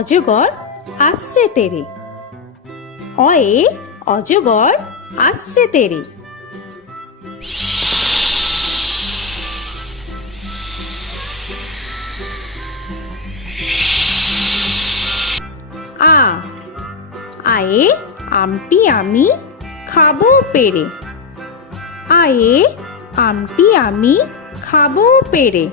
অজগর আসছে তেরে। অয়ে অজগর আসছে তেরে। আ আয়ে আমটি আমি খাবো পেরে। আয়ে আমটি আমি খাবো পেরে।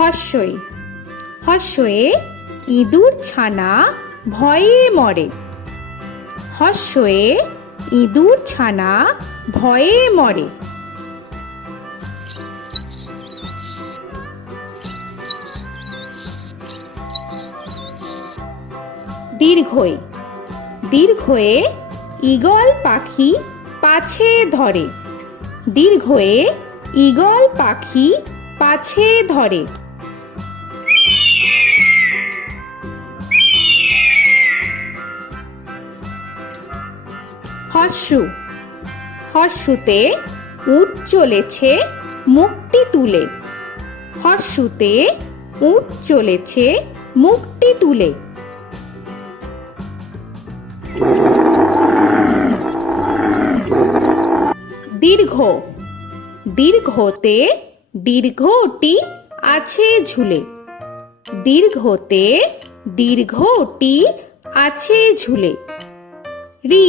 হর্ষই হর্ষয়ে ইঁদুর ছানা ভয়ে মরে। হর্ষয়ে ইঁদুর ছানা ভয়ে মরে। দীর্ঘই দীর্ঘয়ে ঈগল পাখি পাছে ধরে। দীর্ঘয়ে ঈগল পাখি পাছে ধরে। হর্ষু হর্ষুতে উট চলেছে মুখটি তুলে। হর্ষুতে উট চলেছে মুখটি তুলে। দীর্ঘ দীর্ঘতে দীর্ঘটি আছে ঝুলে। দীর্ঘতে দীর্ঘটি আছে ঝুলে। রি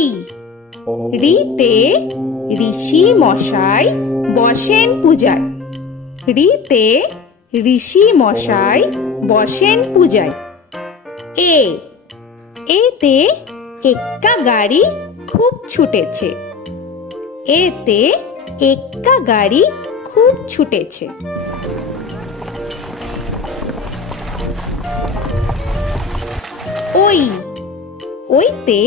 রিতে ঋষি মশাই বসেন পূজায়। রিতে ঋষি মশাই বসেন পূজায়। এ এতে এক্কা গাড়ি খুব ছুটেছে। এতে এক্কা গাড়ি খুব ছুটেছে। ওই ওইতে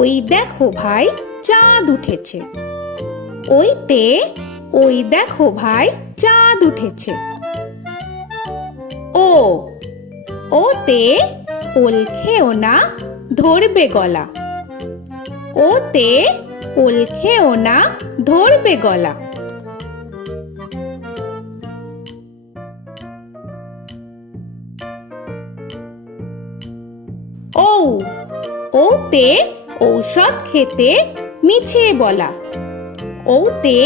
ওই দেখো ভাই চাঁদ উঠেছে। ওইতে ওই দেখো ভাই চাঁদ উঠেছে। ও ওতে ওল খেও না ধরবে গলা। ওতে ওল খেও না ধরবে গলা। ঔ ওতে ঔষধ খেতে মিছে বলা। ওতে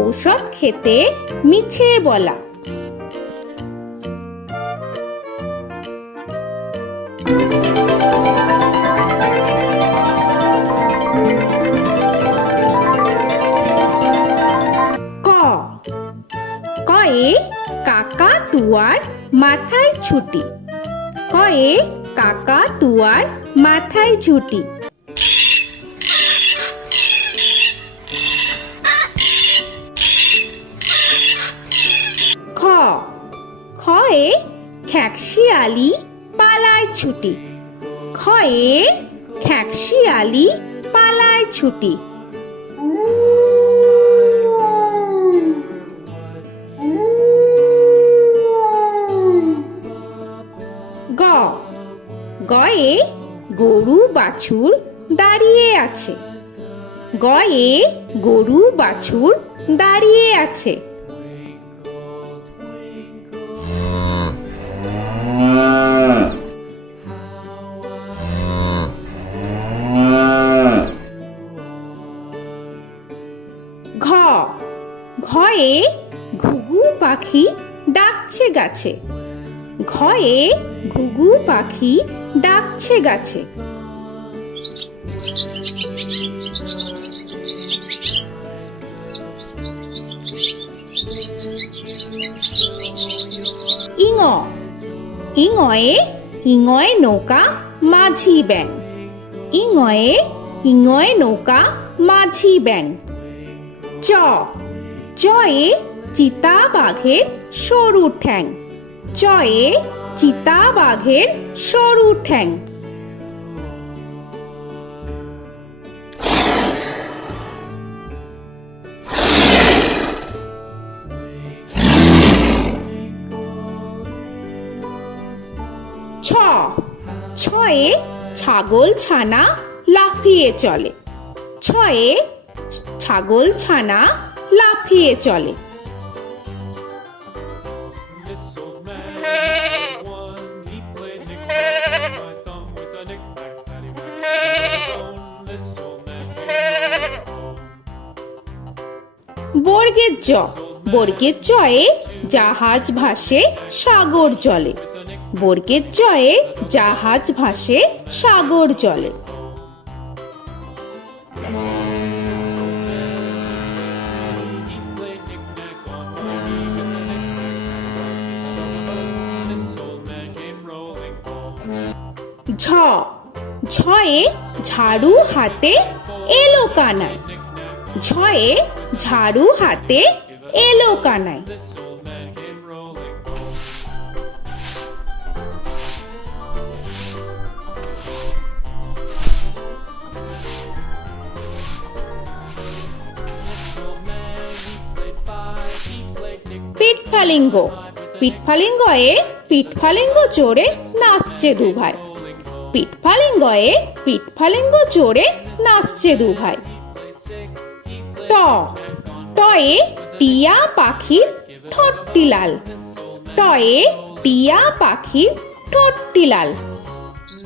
ঔষধ খেতে মিছে বলা। ক কয়ে কাকা তুয়ার মাথায় ছুটি। কয়ে কাকা তুয়ার মাথায় ছুটি। খ খয়ে খ্যাকশিয়ালি পালায় ছুটি। খয়ে খ্যাকশিয়ালি পালায় ছুটি। গ গয়ে গরু বাছুর দাঁড়িয়ে আছে। গয়ে গরু বাছুর দাঁড়িয়ে আছে। ঘ ঘয়ে ঘুঘু পাখি ডাকছে গাছে। ঘয়ে ঘুঘু পাখি ডাকছে গাছে। ইঙ ইঙয়ে ইঙয়ে নৌকা মাঝি ব্যাং। ইঙয়ে ইঙয়ে নৌকা মাঝি ব্যাং। চ চয়ে চিতা বাঘের সরু ঠ্যাং। চয়ে চিতা বাঘের সরু ঠ্যাং। ছ ছয়ে ছাগল ছানা লাফিয়ে চলে। ছয়ে ছাগল ছানা লাফিয়ে চলে। This old man had one. He played knick-knack on my thumb with a knick-knack, paddywhack, bone. This old man came rolling home. বর্গের জ, বর্গের জয়ে জাহাজ ভাসে সাগর জলে। বর্গের জয়ে জাহাজ ভাসে সাগর জলে। He played knick-knack on my knee with a knick-knack, this old man came rolling home. ঝ, ঝয়ে ঝাড়ু হাতে এলো কানাই। ঝয়ে ঝাড়ু হাতে এলো Kanai. This old man came rolling home. This old man, he played five. He played knick-knack. পিঠফালিঙ্গ, পিঠফালিঙ্গয়ে পিঠফালিঙ্গ চড়ে নাচছে দু ভাই। পিঠফালিঙ্গয়ে পিঠফালিঙ্গ চড়ে নাচছে দু ভাই। ট, টয়ে টিয়া পাখির ঠোঁটটি লাল। টয়ে টিয়া পাখির ঠোঁটটি লাল।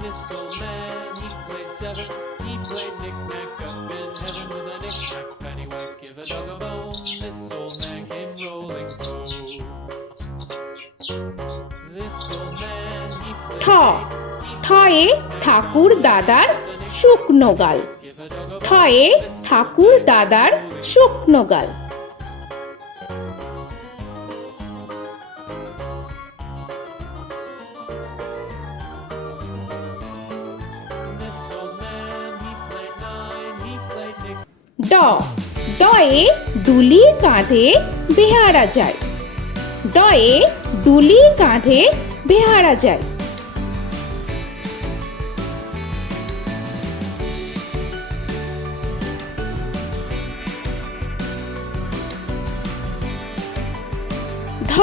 This old man, he played seven. He played knick-knack up in heaven with a knick-knack, paddywhack, give a dog a bone. This old man came rolling home. This old man, he ঠ, played ঠয়ে ঠাকুর দাদার শুকনো গাল। give a dog a ঠয়ে ঠাকুর দাদার শুকনো গাল। This old man, he played nine. He played knick. ড, ডয়ে ডুলি কাঁধে বেহারা যায়। ডয়ে ডুলি কাঁধে বেহারা যায়। ধ,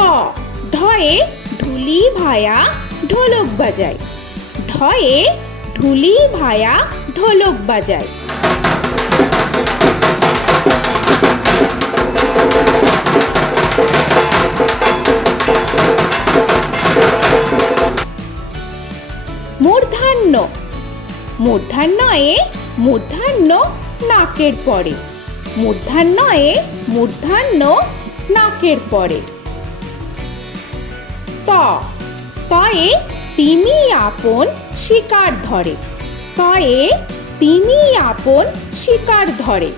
ধয়ে ঢুলি ভায়া ঢোলক বাজায়। ধয়ে ঢুলি ভায়া ঢোলক বাজায়। মূর্ধান্য, মূর্ধান্যয়ে মূর্ধান্য নাকের পরে। মূর্ধান্যয়ে মূর্ধান্য নাকের পরে। ত, তয়ে তিনি আপন শিকার ধরে। তয়ে তিনি আপন শিকার ধরে।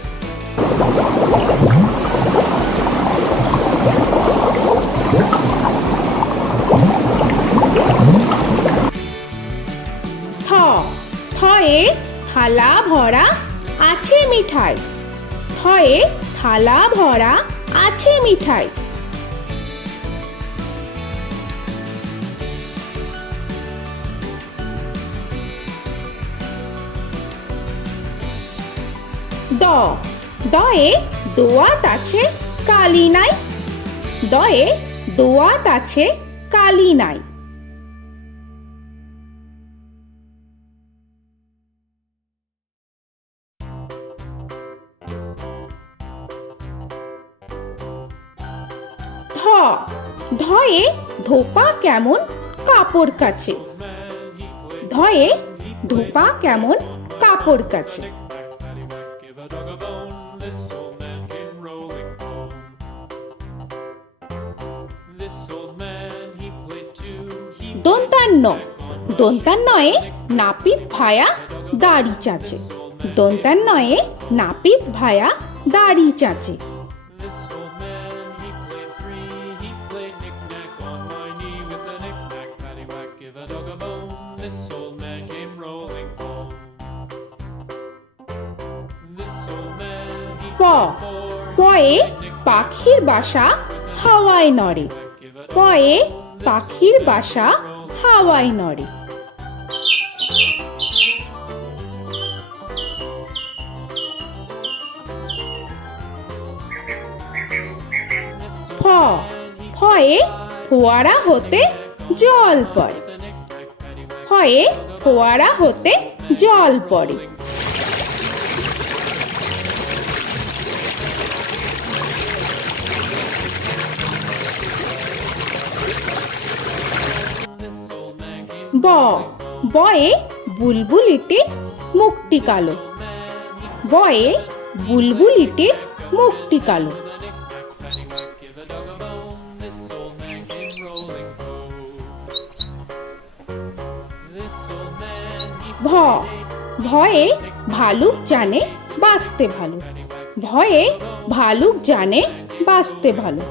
থ, থয়ে থালা ভরা আছে মিঠাই। থয়ে থালা ভরা আছে মিঠাই। দ, দয়ে দোয়াত আছে কালি নাই। দয়ে দোয়াত আছে কালি নাই। ধ, ধয়ে ধোপা কেমন কাপড় কাছে। ধয়ে ধোপা কেমন কাপড় কাছে। Paddywhack, give a dog a bone. This old man came rolling home. This old man, he played two. He দন্তান্ন, দন্তান্নয়ে নাপিত ভায়া দাড়ি চাচে। দন্তান্নয়ে নাপিত ভায়া দাড়ি চাচে। This old man, he played three. He played knick-knack on my knee with a knick-knack, paddywhack, give a dog a bone. This old man came rolling home. This old man, he প, played four. পয়ে পাখির বাসা হাওয়ায় নড়ে। পয়ে পাখির বাসা হাওয়ায় নড়ে। ফ, ফয়ে ফোয়ারা হতে জল পড়ে। ফয়ে ফোয়ারা হতে জল পড়ে। ব বয়ে বুলবুলিটির মুখটি কালো বয়ে বুলবুলিটির মুখটি কালো Give a dog a bone, this old man came rolling home. This old man, he ভ ভয়ে ভালুক জানে বাঁচতে ভালো ভয়ে ভালুক জানে বাঁচতে ভালো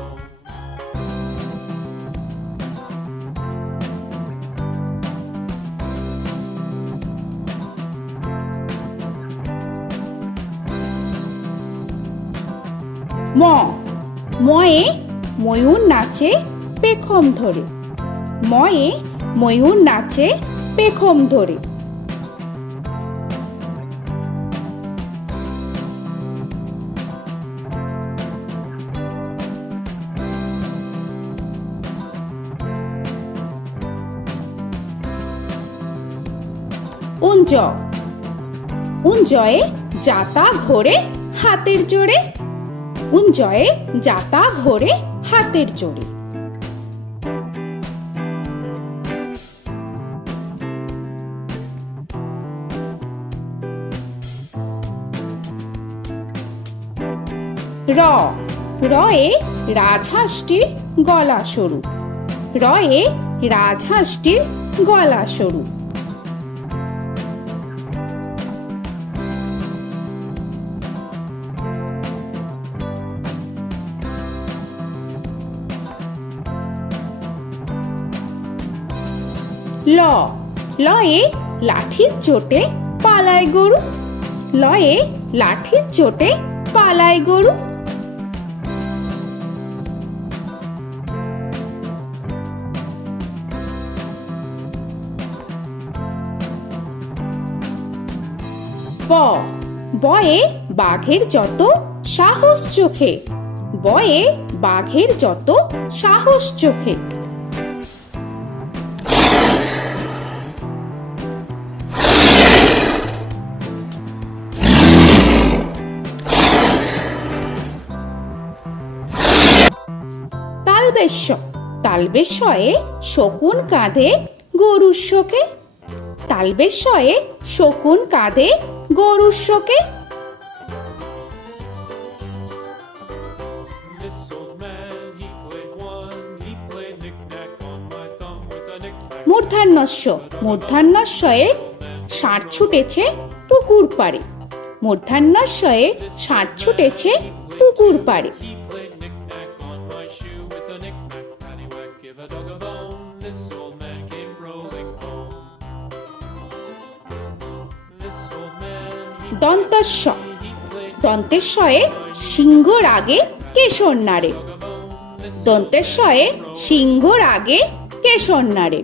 ম ময়ে ময়ূর নাচে পেখম ধরে ময়ে ময়ূর নাচে পেখম ধরে উঞ্জ উঞ্জয়ে যাতা ঘোরে হাতের জোরে উঞ্জয়ে যাতা ঘোরে হাতের জোরে র রয়ে রাজহাঁসটির গলা সরু রয়ে রাজহাঁসটির গলা সরু ল লয়ে লাঠির চোটে পালায় গরু লয়ে লাঠির চোটে পালায় গরু ব বয়ে বাঘের যত সাহস চোখে বয়ে বাঘের যত সাহস চোখে তালবেশ্য তালবেশ্যয়ে শকুন কাঁধে গরুর শোকে তালবেশ্যয়ে শকুন কাঁধে গরুর শোকে This old man, he played one, he played knick-knack on my thumb with a knick-knack. মূর্ধন্যস্য মূর্ধন্যস্বয়ে ষাঁড় ছুটেছে পুকুর পাড়ে মূর্ধন্যস্বয়ে ষাঁড় ছুটেছে পুকুর পাড়ে He played knick-knack on my shoe with a knick-knack, paddywhack, give a dog a bone. This old man came rolling home. This old man, দন্তস্ব he played দন্তেশ্বয়ে সিংহর আগে কেশর নাড়ে dog a bone. This দন্তেশ্বয়ে সিংহর আগে কেশর নাড়ে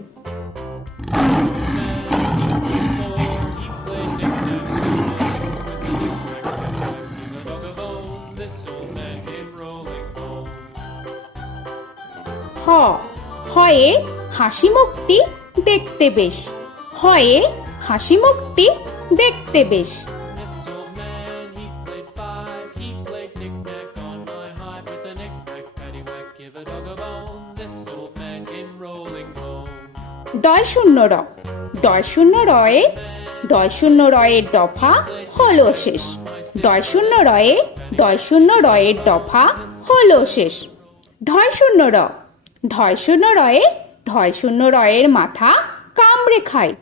he played knick-knack on my shoe with a knick-knack, paddywhack, give a dog a bone. This old man came rolling home. হ হয়ে হাসি মুখটি দেখতে বেশ হয়ে হাসি মুখটি দেখতে বেশ This old man, he played five, he played knick-knack on my hive with a knick-knack, paddywhack, give a dog a bone. This old man came rolling home. ডয় শূন্য র ডয় শূন্য রয়ে ডয় শূন্য রয়ের দফা হলো শেষ ডয় শূন্য রয়ে ডয় শূন্য রয়ের দফা হলো শেষ ঢয় শূন্য র ঢয় শূন্য রয়ে ঢয় শূন্য রয়ের মাথা কামড়ে খায়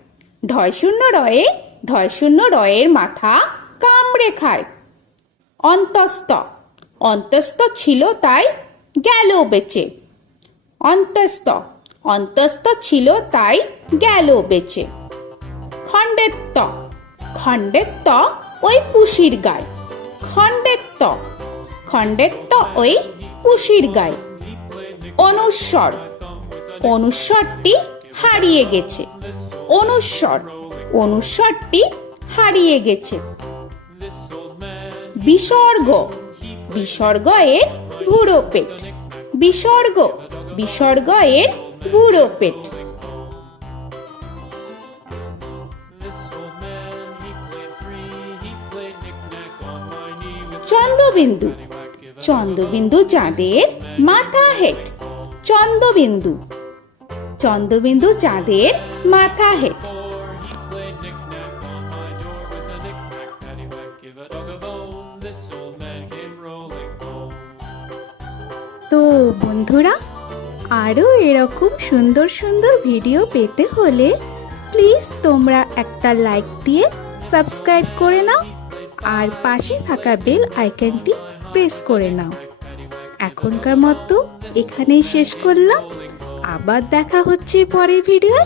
ঢয় শূন্য রয়ে ঢয় শূন্য রয়ের মাথা কামড়ে খায় অন্তস্থ অন্তস্থ ছিল তাই গেল বেঁচে অন্তস্থ অন্তস্থ ছিল তাই গেল বেঁচে খণ্ডেত্ব খণ্ডেত্ব ওই পুষির গায় খণ্ডেত্ব খণ্ডেত্ব ওই পুষির গায় অনুস্বর অনুস্বরটি হারিয়ে গেছে অনুস্বর অনুস্বরটি হারিয়ে গেছে This old man, বিসর্গ বিসর্গ এর বুড়ো পেট বিসর্গ বিসর্গ এর বুড়ো পেট this old man, he played three, he played knick-knack on my knee with Chandrabindu paddywhack, give a Chandrabindu চাঁদের মাথা হেট চন্দ্রবিন্দু চন্দ্রবিন্দু চাঁদের মাথা head. Before he played knick-knack on my door with a knick-knack, paddywhack, give a dog a bone. This old man came rolling home. তো বন্ধুরা, আরও এরকম সুন্দর সুন্দর ভিডিও পেতে হলে প্লিজ তোমরা একটা লাইক দিয়ে সাবস্ক্রাইব করে নাও আর পাশে থাকা বেল আইকনটি প্রেস করে নাও। এখনকার মতো এখানেই শেষ করলাম, আবার দেখা হচ্ছে পরের ভিডিওয়।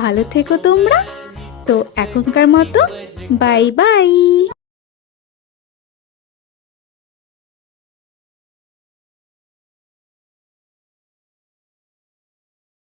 ভালো থেকো তোমরা। তো এখনকার মতো বাই বাই।